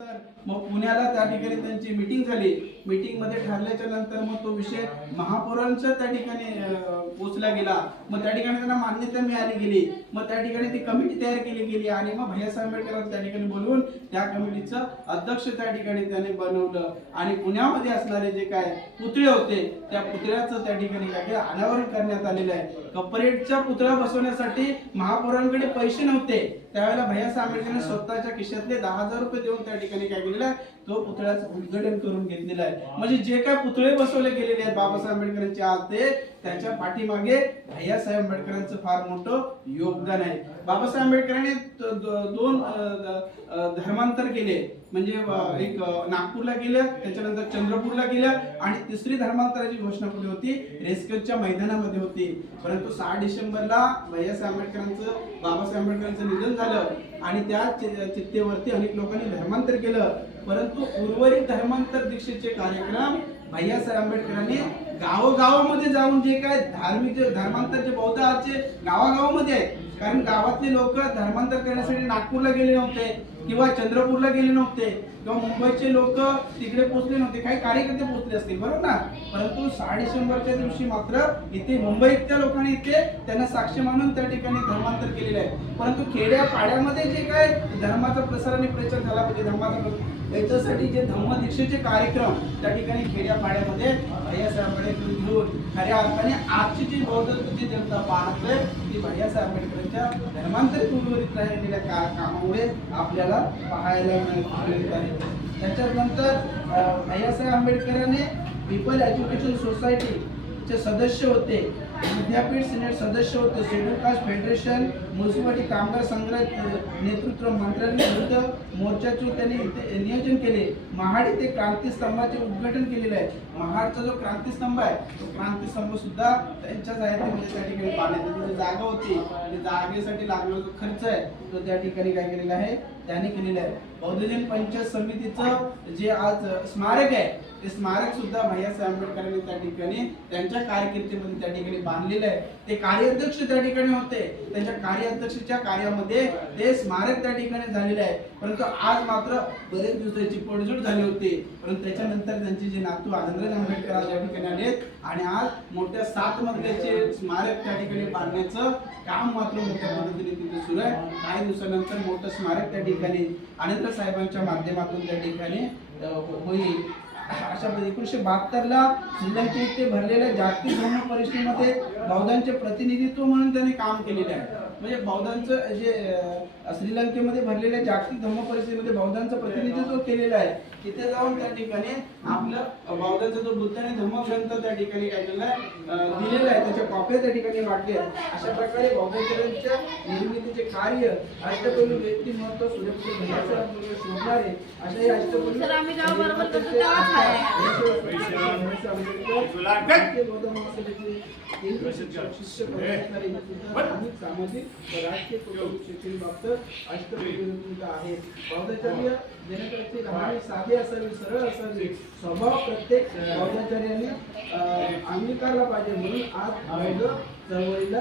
तर मग पुण्याला त्या ठिकाणी त्यांची मीटिंग झाली. मीटिंगमध्ये ठरल्याच्या नंतर मग तो विषय महापौरांच्या त्या ठिकाणी पोचला गेला. मग त्या ठिकाणी त्यांना मान्यता मिळाली गेली. मग त्या ठिकाणी ती कमिटी तयार केली गेली आणि मग भैयासाहेब आंबेडकरांना त्या ठिकाणी बोलवून त्या कमिटीचं अध्यक्ष त्या ठिकाणी त्याने बनवलं. आणि पुण्यामध्ये असणारे जे काय पुतळे होते त्या पुतळ्याचं त्या ठिकाणी काय अनावरण करण्यात आलेलं आहे. कपरेटचा पुतळा बसवण्यासाठी महापौरांकडे पैसे नव्हते. त्यावेळेला भैया आंबेडकरांनी स्वतःच्या खिशातले दहा हजार रुपये देऊन त्या ठिकाणी काय केलेलं आहे? तो पुतळ्याचं उद्घाटन करून घेतलेलं आहे. म्हणजे जे काय पुतळे बसवले गेलेले आहेत बाबासाहेब आंबेडकरांचे आज ते त्याच्या पाठीमागे भैयासाहेब आंबेडकरांचं फार मोठं योगदान आहे. बाबासाहेब आंबेडकरांनी दोन धर्मांतर केले. म्हणजे एक नागपूरला गेलं त्याच्यानंतर चंद्रपूरला गेलं आणि तिसरी धर्मांतराची घोषणा कुठे होती? रेस्करच्या मैदानामध्ये होती. परंतु सहा डिसेंबरला भैयासाहेब आंबेडकरांचं बाबासाहेब आंबेडकरांचं निधन झालं. आणि त्या चित्तेवरती अनेक लोकांनी धर्मांतर केलं. परंतु उर्वरित धर्मांतर दीक्षेचे कार्यक्रम भैयासाहेब आंबेडकरांनी गावोगावामध्ये जाऊन जे काय धार्मिक धर्मांतर जे बौद्ध आजचे गावागावामध्ये आहे कारण गावातले लोक धर्मांतर करण्यासाठी नागपूरला गेले नव्हते. किंवा चंद्रपूरला गेले नव्हते किंवा मुंबईचे लोक तिकडे पोहोचले नव्हते काही कार्यकर्ते पोहोचले असतील बरोबर ना? परंतु साडे शंभरच्या दिवशी मात्र इथे मुंबईतल्या लोकांनी इथे त्यांना साक्ष मानून त्या ठिकाणी धर्मांतर केलेलं आहे. परंतु खेड्या पाड्यामध्ये जे काय धर्माचा प्रसार आणि प्रचार झाला पाहिजे धर्माचा याच्यासाठी जे धम्मदीक्षेचे कार्यक्रम त्या ठिकाणी खेड्या पाड्यामध्ये भैयासाहेब आंबेडकर घेऊन खऱ्या अर्थाने आजची जी बौद्ध जी जनता पाहतोय ती भैयासाहेब आंबेडकरांच्या धर्मांतरित उर्वरित राहिलेल्या का कामामुळे आपल्याला पाहायला मिळत आहे. त्याच्यानंतर अं, आंबेडकरांनी पीपल एज्युकेशन सोसायटीचे सदस्य होते. विद्यापीठ सिनेट सदस्य होते. शेड्यूल कास्ट फेडरेशन म्युन्सिपाल्टी कामगार संघ नेतृत्व मंत्र्यांनी विरुद्ध मोर्चाचे त्यांनी नियोजन केले. महाड इथे क्रांतीस्तंभाचे उद्घाटन केलेलं आहे. महाडचा जो क्रांतीस्तंभ आहे तो क्रांतीस्तंभ सुद्धा त्यांच्याच आहे म्हणजे त्या ठिकाणी पाण्याची जी जागा होती त्या जागेसाठी लागलेला जो खर्च आहे तो त्या ठिकाणी काय केलेला आहे त्याने केलेलं आहे. बहुजन पंचायत समितीचं जे आज स्मारक आहे ते स्मारक सुद्धा भैयासाहेब आंबेडकरांनी त्या ठिकाणी त्यांच्या कारकिर्दीमध्ये त्या ठिकाणी बांधलेलं आहे. ते कार्याध्यक्ष त्या ठिकाणी होते. त्यांच्या कार्याध्यक्षच्या कार्यामध्ये ते स्मारक त्या ठिकाणी झालेले आहे. परंतु आज मात्र बरेच दिवसाची त्याची पडझड झाली होती. परंतु त्याच्यानंतर त्यांचे जे नातू आनंदराज आंबेडकर आज या ठिकाणी आलेत आणि आज मोठ्या सात मजल्याचे स्मारक त्या ठिकाणी बांधण्याचं काम मात्र मोठ्या पद्धतीने तिथे सुरू आहे. काही दिवसानंतर मोठं स्मारक त्या ठिकाणी आनंद साहेबांच्या माध्यमातून त्या ठिकाणी हो, होईल. अशा म्हणजे एकोणीसशे बहात्तरला श्रीलंकेत ते भरलेल्या जागतिक धर्म परिषदेमध्ये बौद्धांचे प्रतिनिधित्व म्हणून त्यांनी काम केलेले आहे. म्हणजे बौद्धांचं जे श्रीलंकेमध्ये भरलेल्या जागतिक धर्म परिषदेमध्ये बौद्धांचं प्रतिनिधित्व केलेलं आहे. तिथे जाऊन त्या ठिकाणी आपलं बौद्धांचा जो बुद्ध आणि धम्मग्रंथ त्या ठिकाणी काय केलेला आहे अ, दिलेला आहे. त्याच्या कॉप्या त्या ठिकाणी वाटल्या आहेत. अशा प्रकारे बौद्धांच्या निर्मितीचे कार्य अष्टपैलू व्यक्तिमत्व सूर्यपुत्र भैयासाहेब शोधणारे अशा अष्टपैलू आहे. सामाजिक राजकीय कौटुंबिक अष्टपैलू आहेत. बौद्धाचार्य जनकाची राहणी साधी असावी सरळ असावी. स्वभाव प्रत्येक बौद्धाचार्यांनी अंगीकारला पाहिजे म्हणून आज बौद्ध चळवळीला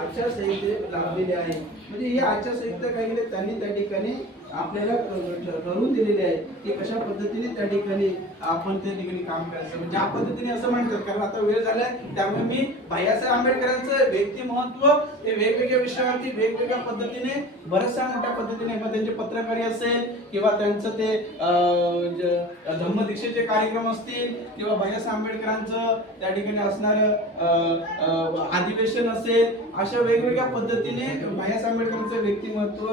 आचारसंहिते लाभलेले आहे. म्हणजे ही आचारसंहिता काही त्यांनी त्या ठिकाणी आपल्याला ठ- ठरवून दिलेले आहे की कशा पद्धतीने त्या ठिकाणी आपण त्या ठिकाणी काम करायचं? म्हणजे ज्या पद्धतीने असं म्हणतात कारण आता वेळ झालाय त्यामुळे मी भैयासाहेब आंबेडकरांचं व्यक्तिमहत्व हे वेगवेगळ्या विषयावरती वेगवेगळ्या पद्धतीने बऱ्याचशा मोठ्या पद्धतीने मग त्यांचे पत्रकारी असेल किंवा त्यांचं ते धम्मदीक्षेचे कार्यक्रम असतील किंवा भैयासाहेब आंबेडकरांचं त्या ठिकाणी असणारं अधिवेशन असेल अशा वेगवेगळ्या पद्धतीने भैयासाहेब आंबेडकरांचं व्यक्तिमत्व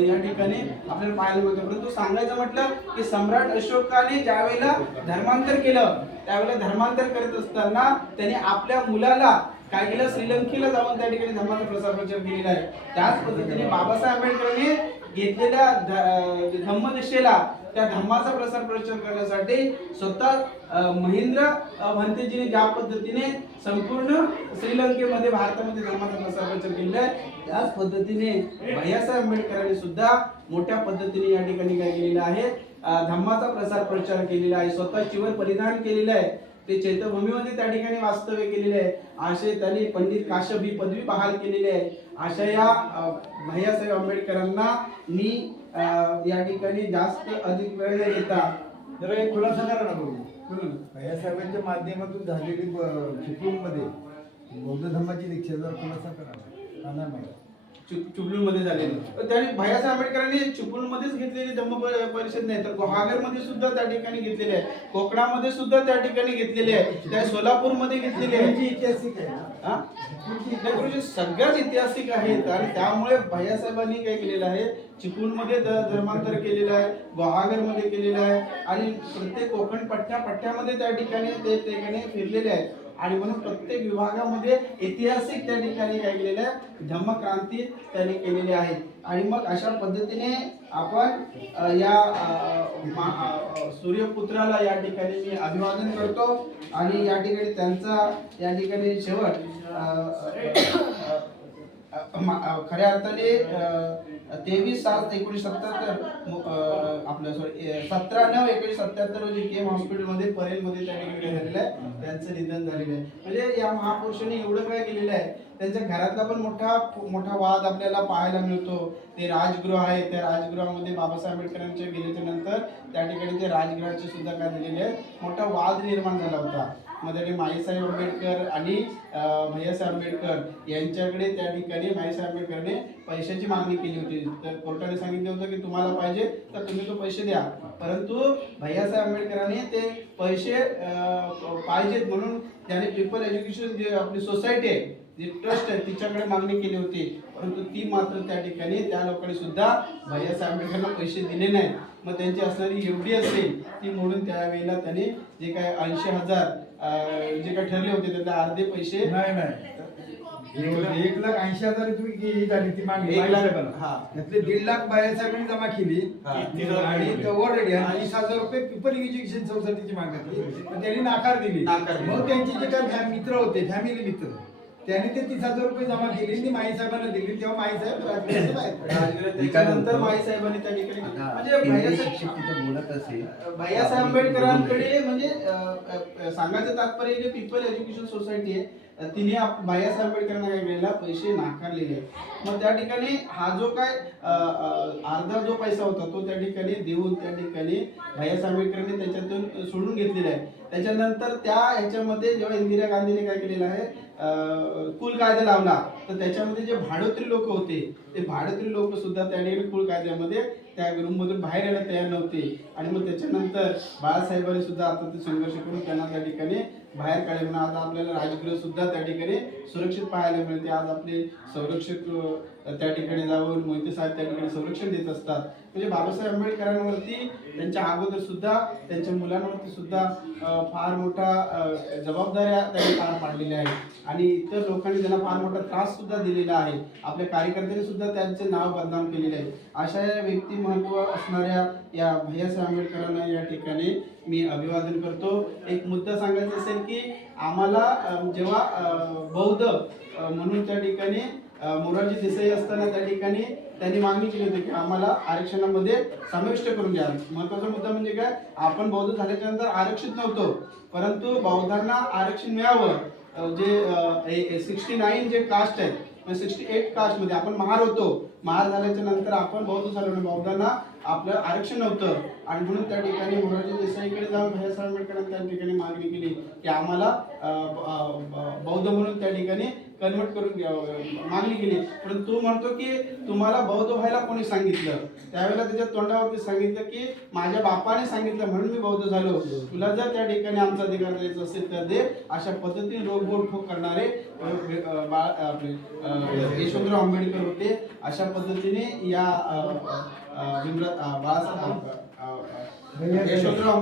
या ठिकाणी आपल्याला पाहायला मिळतो परंतु सांगायचं म्हटलं की सम्राट अशोकाने ज्यावेळेला धर्मांतर केलं त्यावेळेला धर्मांतर करत असताना त्याने आपल्या मुलाला काय केलं? श्रीलंकेला जाऊन त्या ठिकाणी धर्माचा प्रसार प्रचार केलेला आहे. त्याच पद्धतीने बाबासाहेब आंबेडकरांनी घेतलेल्या ध- धम्मदिशेला त्या धर्माचा प्रसार प्रचार करण्यासाठी स्वतः महेंद्र भंतेजीने ज्या पद्धतीने संपूर्ण श्रीलंकेमध्ये भारतामध्ये धर्माचा प्रसार प्रचार केलेला आहे त्याच पद्धतीने भैयासाहेब आंबेडकरांनी सुद्धा मोठ्या पद्धतीने या ठिकाणी काय केलेलं आहे धम्माचा प्रसार प्रचार केलेला आहे स्वतः चिवर परिधान केलेलं आहे ते चैत्यभूमीमध्ये त्या ठिकाणी वास्तव्य केलेले आहे असे त्यांनी पंडित काश्यप ही पदवी बहाल केलेली आहे अशा या भैयासाहेब आंबेडकरांना मी या ठिकाणी जास्त अधिक वेळ न घेता जरा एक खुलासा करा ना बघू. या साहेबांच्या माध्यमातून झालेली मध्ये बौद्ध धर्माची दीक्षा जर खुलासा करा. नाही मला चिपळूण मध्ये झालेली. त्याने भैयासाहेब आंबेडकरांनी चिपळूण मध्येच घेतलेली धम्म परिषद नाही तर गुहागरमध्ये सुद्धा त्या ठिकाणी घेतलेली आहे. कोकणामध्ये सुद्धा त्या ठिकाणी घेतलेली आहे. त्या सोलापूरमध्ये घेतलेली आहे. ऐतिहासिक आहे. हा? सगळ्याच ऐतिहासिक आहेत आणि त्यामुळे भैयासाहेबांनी काय केलेलं आहे? चिपळूणमध्ये धर्मांतर केलेलं आहे. गुहागरमध्ये केलेलं आहे. आणि प्रत्येक कोकण पट्ट्या पट्ट्यामध्ये त्या ठिकाणी ते त्या ठिकाणी फिरलेले आहेत. आणि म्हणून प्रत्येक विभागामध्ये ऐतिहासिक त्या ठिकाणी काय केलेलं आहे धम्मक्रांती त्यांनी केलेली आहे. आणि मग अशा पद्धतीने आपण या सूर्यपुत्राला या ठिकाणी मी अभिवादन करतो. आणि या ठिकाणी त्यांचा या ठिकाणी शेवट खऱ्या अर्थाने तेवीस सात एकोणीस सत्याहत्तर आपलं सॉरी सतरा नऊ एकोणीस सत्याहत्तर रोजी केम हॉस्पिटलमध्ये परेलमध्ये त्या ठिकाणी झालेलं आहे. त्यांचं निधन झालेलं आहे. म्हणजे या महापुरुषांनी एवढं काय केलेलं आहे? त्यांच्या घरातला पण मोठा मोठा वाद आपल्याला पाहायला मिळतो. ते राजगृह आहे. त्या राजगृहामध्ये बाबासाहेब आंबेडकरांच्या गेल्याच्यानंतर त्या ठिकाणी ते राजगृहाचे सुद्धा काय दिलेले आहेत? मोठा वाद निर्माण झाला होता. मग त्याने माईसाहेब आंबेडकर आणि भैयासाहेब आंबेडकर यांच्याकडे त्या ठिकाणी माईसाहेब आंबेडकरने पैशाची मागणी केली होती. तर कोर्टाने सांगितलं होतं की तुम्हाला पाहिजे तर तुम्ही तो पैसे द्या. परंतु भैयासाहेब आंबेडकरांनी ते पैसे पाहिजेत म्हणून त्याने पीपल एज्युकेशन जे आपली सोसायटी आहे जी ट्रस्ट आहे तिच्याकडे मागणी केली होती. परंतु ती मात्र त्या ठिकाणी त्या लोकांनी सुद्धा भैयासाहेब आंबेडकरांना पैसे दिले नाहीत. मग त्यांची असणारी एवढी असेल ती म्हणून त्यावेळेला त्यांनी जे काय ऐंशी हजार जे काय ठरले होते त्यातले अर्धे पैसे नाही नाही एक- एक लाख ऐंशी हजार तुम्ही ही झाली ती मागणी एक लाख-. हा. त्यातले दीड लाख बाळासाहेबांनी जमा केली हा. आणि ऑलरेडी तीस हजार रुपये पीपल एज्युकेशन सोसायटीची मागितली पण त्यांनी नाकार दिली. मग त्यांचे जे काही फॅम- मित्र होते फॅमिली मित्र त्यांनी ते तीस हजार रुपये जमा केली आणि माई साहेबांना दिली. तेव्हा माई साहेब बाहेर. राजगृह त्याच्यानंतर माईसाहेबांनी त्या ठिकाणी म्हणजे भैयासाहेब शिक्षक तिथं बोलत असेल भैयासाहेब आंबेडकरांकडे म्हणजे सांगायचं तात्पर्य जे पीपल एज्युकेशन सोसायटी आहे तिने भैयासाहेब आंबेडकरांना काय केलेला पैसे नाकारलेले आहे मग त्या ठिकाणी हा जो काय अर्धा जो पैसा होता तो त्या ठिकाणी देऊन त्या ठिकाणी भैयासाहेब आंबेडकरांनी त्याच्यातून सोडून घेतलेला आहे. त्याच्यानंतर त्या ह्याच्यामध्ये जेव्हा इंदिरा गांधीने काय केलेलं आहे कुल कायदा लावला तर त्याच्यामध्ये जे भाडोत्री लोक होते ते भाडोत्री लोक सुद्धा त्या ठिकाणी कुल कायद्यामध्ये त्या रूममधून बाहेर यायला तयार नव्हते. आणि मग त्याच्यानंतर बाळासाहेबांनी सुद्धा आता ते संघर्ष करून त्यांना त्या ठिकाणी बाहेर काढले. म्हणून आज आपल्याला राजगृह सुद्धा त्या ठिकाणी सुरक्षित पाहायला मिळते. आज आपले संरक्षक त्या ठिकाणी जाऊन मोहिते साहेब त्या ठिकाणी संरक्षण देत असतात. म्हणजे बाबासाहेब आंबेडकरांवरती त्यांच्या अगोदर सुद्धा त्यांच्या मुलांवरती सुद्धा फार मोठा जबाबदाऱ्या त्यांनी पार पाडलेल्या आहेत. आणि इतर लोकांनी त्यांना फार मोठा त्रास सुद्धा दिलेला आहे आपल्या कार्यकर्त्यांनी सुद्धा त्यांचे नाव बदनाम केलेले आहे अशा या व्यक्तिमत्व असणाऱ्या या भैयासाहेब आंबेडकरांना या ठिकाणी मी अभिवादन करतो. एक मुद्दा सांगायचा असेल की आम्हाला जेव्हा बौद्ध म्हणून त्या ठिकाणी मोरारजी देसाई असताना त्या ठिकाणी त्यांनी मागणी केली होती की आम्हाला आरक्षणामध्ये समाविष्ट करून घ्या महत्त्वाचा मुद्दा म्हणजे काय? आपण बौद्ध झाल्याच्यानंतर आरक्षित नव्हतो. परंतु बौद्धांना आरक्षण मिळावं. जे सिक्स्टी नाईन जे कास्ट आहे सिक्स्टी एट कास्टमध्ये आपण महार होतो. महार झाल्याच्यानंतर आपण बौद्ध झालो आणि बौद्धांना आपलं आरक्षण नव्हतं. आणि म्हणून त्या ठिकाणी मोरारजी देसाईकडे जाऊन भैयासाहेब आंबेडकरांनी त्या ठिकाणी मागणी केली की आम्हाला बौद्ध म्हणून त्या ठिकाणी कन्वर्ट करून घ्यावं. मागणी केली. पण तू म्हणतो की तुम्हाला बौद्ध व्हायला कोणी सांगितलं? त्यावेळेला त्याच्या तोंडावरती सांगितलं की माझ्या बापाने सांगितलं म्हणून मी बौद्ध झालो. तुला जर त्या ठिकाणी आमचा अधिकार द्यायचा असेल तर दे. अशा पद्धतीने रोगबोट ठोक करणारे आपले यशवंतराव आंबेडकर होते. अशा पद्धतीने या भीमराव बाळासाहेब यशवंतराव आंबेडकर